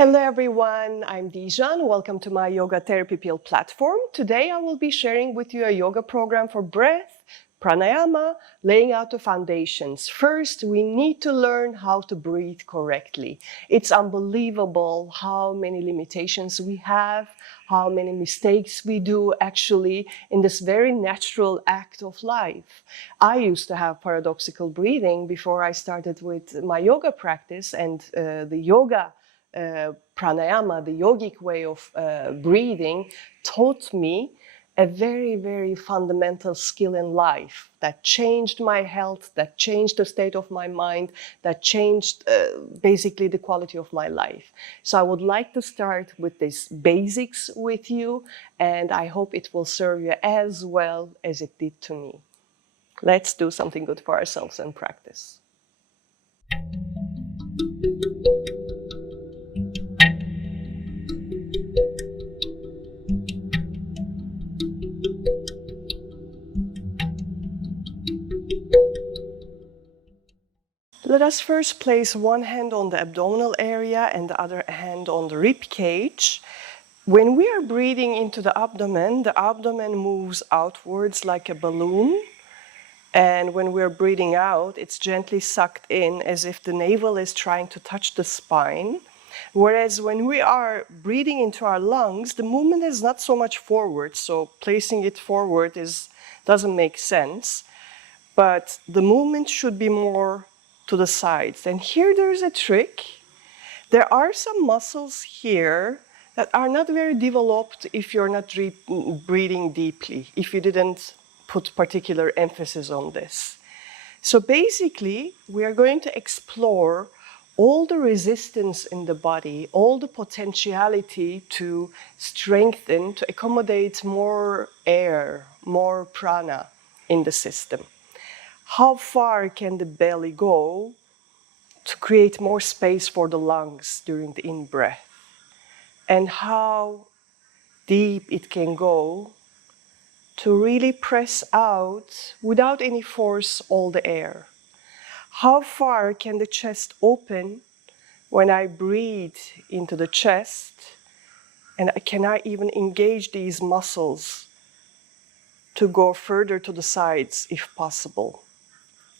Hello everyone, I'm Dijan. Welcome to my Yoga Therapy Pill platform. Today I will be sharing with you a yoga program for breath, pranayama, laying out the foundations. First, we need to learn how to breathe correctly. It's unbelievable how many limitations we have, how many mistakes we do actually in this very natural act of life. I used to have paradoxical breathing before I started with my yoga practice, and the yoga pranayama, the yogic way of breathing, taught me a very, very fundamental skill in life that changed my health, that changed the state of my mind, that changed basically the quality of my life. So I would like to start with these basics with you, and I hope it will serve you as well as it did to me. Let's do something good for ourselves and practice. Let us first place one hand on the abdominal area and the other hand on the rib cage. When we are breathing into the abdomen moves outwards like a balloon. And when we're breathing out, it's gently sucked in as if the navel is trying to touch the spine. Whereas when we are breathing into our lungs, the movement is not so much forward, so placing it forward doesn't make sense. But the movement should be more to the sides. And here there's a trick. There are some muscles here that are not very developed if you're not breathing deeply, if you didn't put particular emphasis on this. So basically, we are going to explore all the resistance in the body, all the potentiality to strengthen, to accommodate more air, more prana in the system. How far can the belly go to create more space for the lungs during the in-breath? And how deep it can go to really press out without any force all the air? How far can the chest open when I breathe into the chest? And can I even engage these muscles to go further to the sides if possible?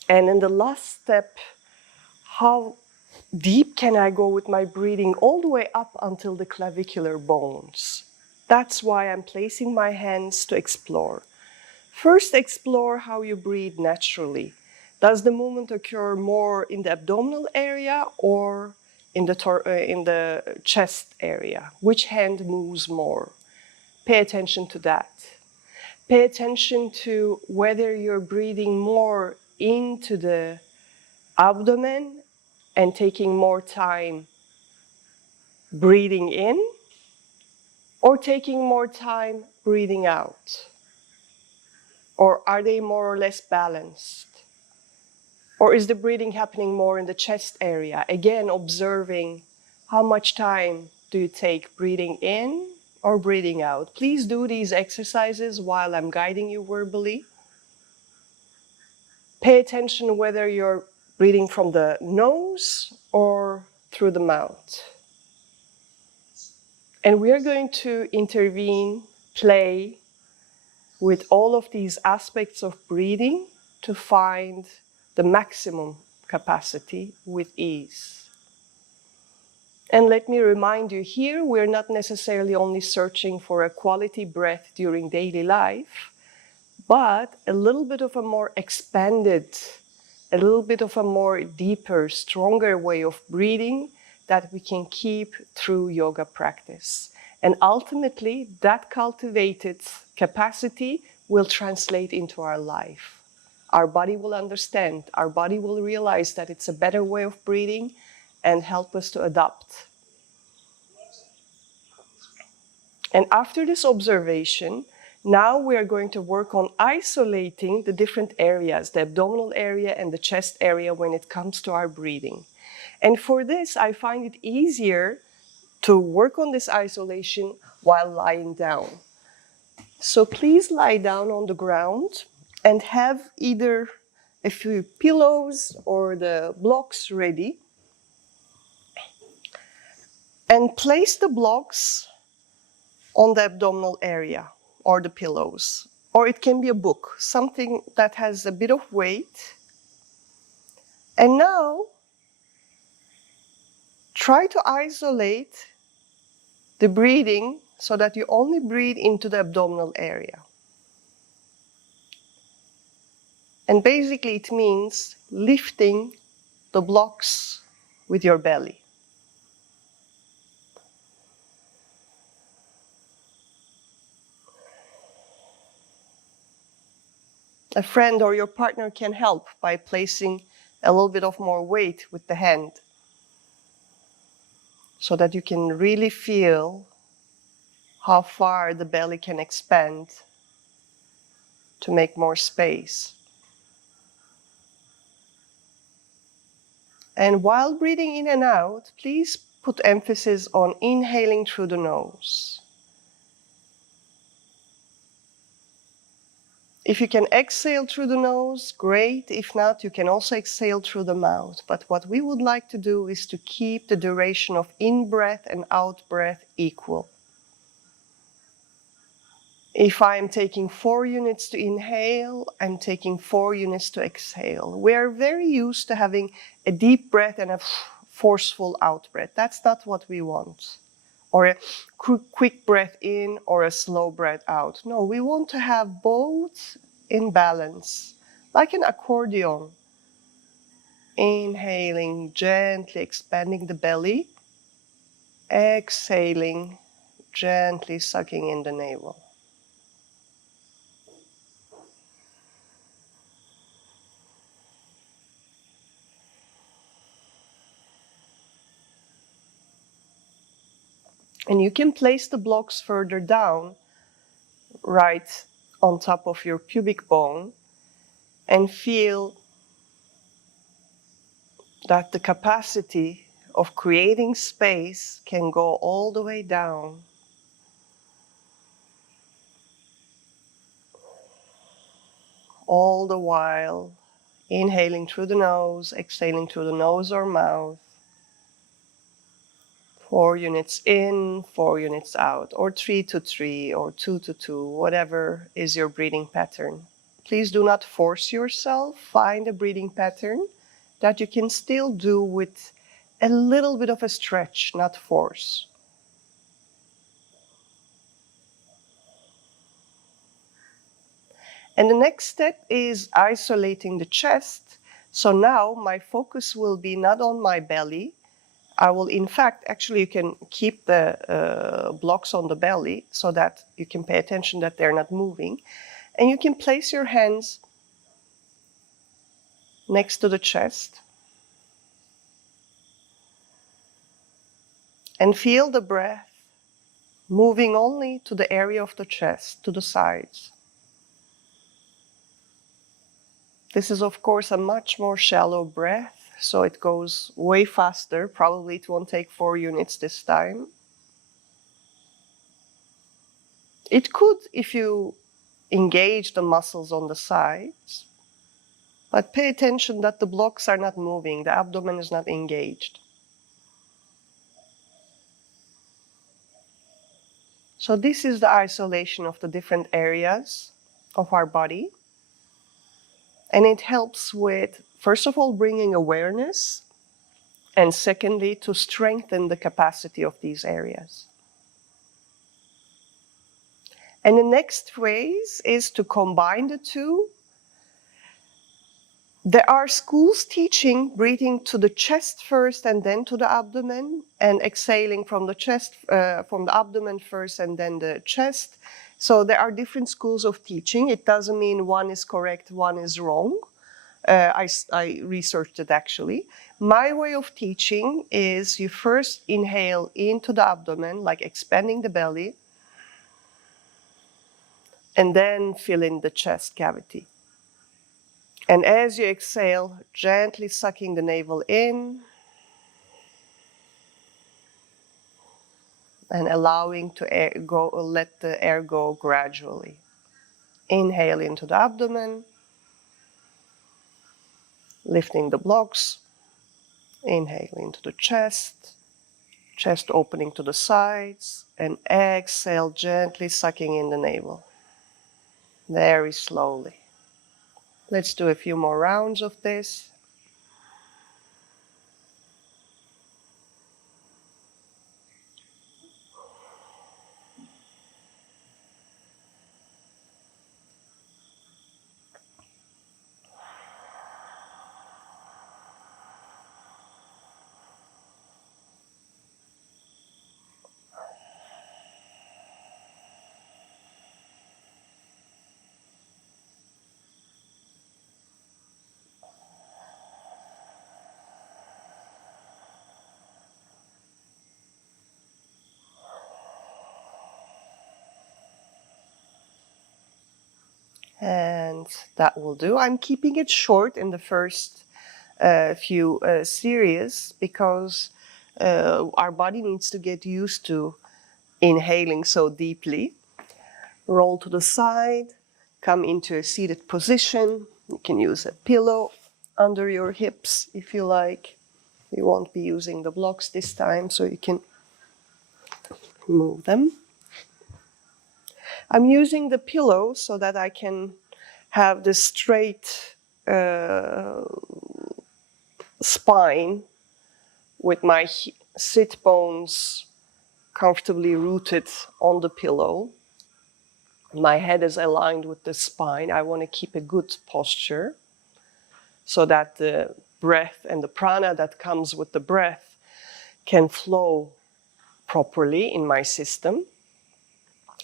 And in the last step, how deep can I go with my breathing all the way up until the clavicular bones? That's why I'm placing my hands to explore. First, explore how you breathe naturally. Does the movement occur more in the abdominal area or in the chest area? Which hand moves more? Pay attention to that. Pay attention to whether you're breathing more into the abdomen and taking more time breathing in, or taking more time breathing out? Or are they more or less balanced? Or is the breathing happening more in the chest area? Again, observing how much time do you take breathing in or breathing out. Please do these exercises while I'm guiding you verbally. Pay attention whether you're breathing from the nose or through the mouth. And we are going to intervene, play with all of these aspects of breathing to find the maximum capacity with ease. And let me remind you here, we're not necessarily only searching for a quality breath during daily life, but a little bit of a more expanded, a little bit of a more deeper, stronger way of breathing that we can keep through yoga practice. And ultimately, that cultivated capacity will translate into our life. Our body will understand, our body will realize that it's a better way of breathing and help us to adapt. And after this observation, now we are going to work on isolating the different areas, the abdominal area and the chest area when it comes to our breathing. And for this, I find it easier to work on this isolation while lying down. So please lie down on the ground and have either a few pillows or the blocks ready. And place the blocks on the abdominal area or the pillows. Or it can be a book, something that has a bit of weight. And now, try to isolate the breathing so that you only breathe into the abdominal area. And basically it means lifting the blocks with your belly. A friend or your partner can help by placing a little bit of more weight with the hand so that you can really feel how far the belly can expand to make more space. And while breathing in and out, please put emphasis on inhaling through the nose. If you can exhale through the nose, great. If not, you can also exhale through the mouth. But what we would like to do is to keep the duration of in-breath and out-breath equal. If I'm taking 4 units to inhale, I'm taking 4 units to exhale. We are very used to having a deep breath and a forceful out-breath. That's not what we want. Or a quick breath in or a slow breath out. No, we want to have both in balance, like an accordion. Inhaling, gently expanding the belly. Exhaling, gently sucking in the navel. And you can place the blocks further down, right on top of your pubic bone, and feel that the capacity of creating space can go all the way down. All the while inhaling through the nose, exhaling through the nose or mouth. 4 units in, 4 units out, or 3 to 3, or 2 to 2, whatever is your breathing pattern. Please do not force yourself. Find a breathing pattern that you can still do with a little bit of a stretch, not force. And the next step is isolating the chest. So now my focus will be not on my belly. I will, in fact, actually you can keep the blocks on the belly so that you can pay attention that they're not moving. And you can place your hands next to the chest and feel the breath moving only to the area of the chest, to the sides. This is, of course, a much more shallow breath, so it goes way faster. Probably it won't take 4 units this time. It could if you engage the muscles on the sides, but pay attention that the blocks are not moving, the abdomen is not engaged. So this is the isolation of the different areas of our body. And it helps with, first of all, bringing awareness, and secondly, to strengthen the capacity of these areas. And the next phase is to combine the two. There are schools teaching breathing to the chest first and then to the abdomen, and exhaling from the chest, from the abdomen first and then the chest. So there are different schools of teaching. It doesn't mean one is correct, one is wrong. I researched it actually. My way of teaching is you first inhale into the abdomen, like expanding the belly, and then fill in the chest cavity. And as you exhale, gently sucking the navel in and allowing to let the air go gradually. Inhale into the abdomen, lifting the blocks. Inhale into the chest, Chest opening to the sides, and exhale, gently sucking in the navel. Very slowly. Let's do a few more rounds of this. And that will do. I'm keeping it short in the first few series because our body needs to get used to inhaling so deeply. Roll to the side, come into a seated position. You can use a pillow under your hips if you like. You won't be using the blocks this time, so you can move them. I'm using the pillow so that I can have the straight spine with my sit bones comfortably rooted on the pillow. My head is aligned with the spine. I want to keep a good posture so that the breath and the prana that comes with the breath can flow properly in my system.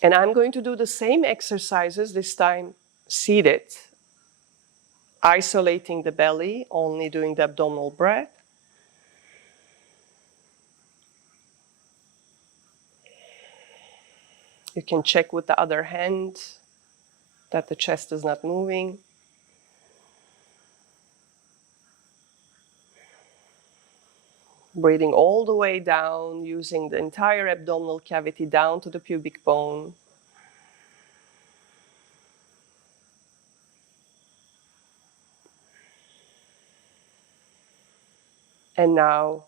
And I'm going to do the same exercises, this time seated, isolating the belly, only doing the abdominal breath. You can check with the other hand that the chest is not moving. Breathing all the way down, using the entire abdominal cavity down to the pubic bone. And now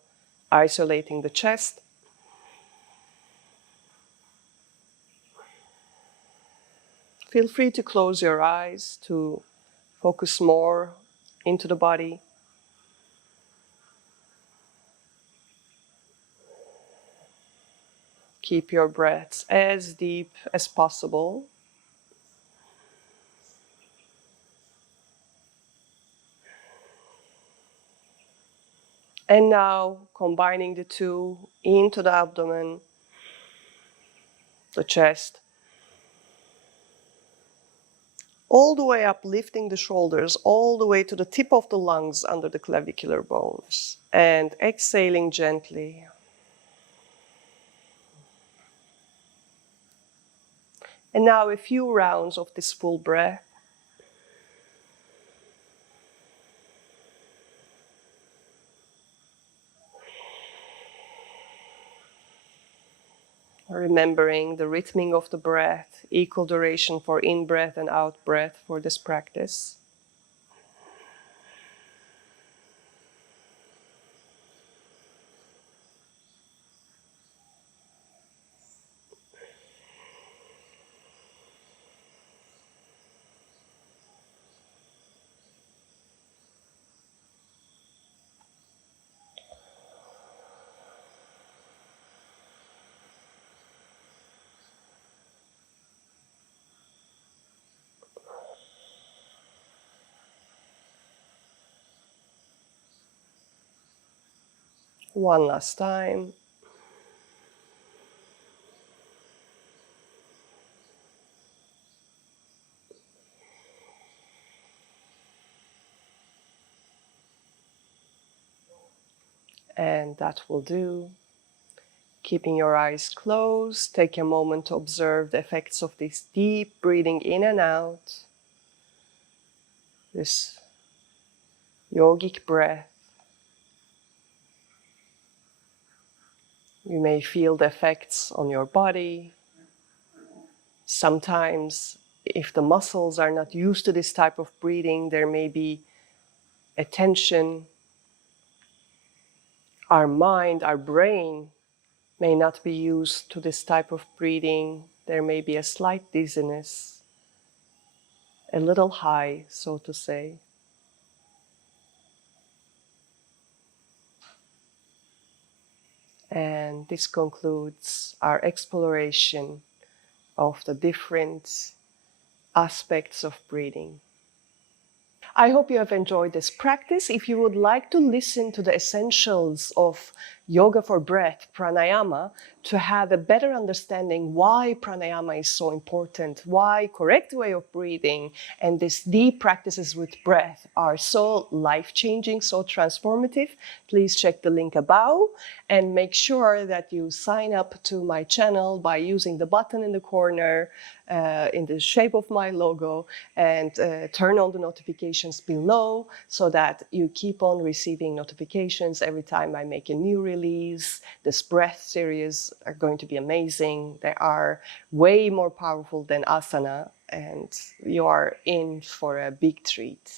isolating the chest. Feel free to close your eyes to focus more into the body. Keep your breaths as deep as possible. And now combining the two into the abdomen, the chest, all the way up, lifting the shoulders, all the way to the tip of the lungs under the clavicular bones. And exhaling gently. And now a few rounds of this full breath. Remembering the rhythming of the breath, equal duration for in-breath and out-breath for this practice. One last time. And that will do. Keeping your eyes closed, take a moment to observe the effects of this deep breathing in and out. This yogic breath. You may feel the effects on your body. Sometimes, if the muscles are not used to this type of breathing, there may be a tension. Our mind, our brain may not be used to this type of breathing. There may be a slight dizziness, a little high, so to say. And this concludes our exploration of the different aspects of breathing. I hope you have enjoyed this practice. If you would like to listen to the essentials of yoga for breath, pranayama, to have a better understanding why pranayama is so important, why correct way of breathing and these deep practices with breath are so life-changing, so transformative, please check the link above and make sure that you sign up to my channel by using the button in the corner in the shape of my logo, and turn on the notifications below so that you keep on receiving notifications every time I make a new release. This breath series are going to be amazing. They are way more powerful than asana, and you are in for a big treat.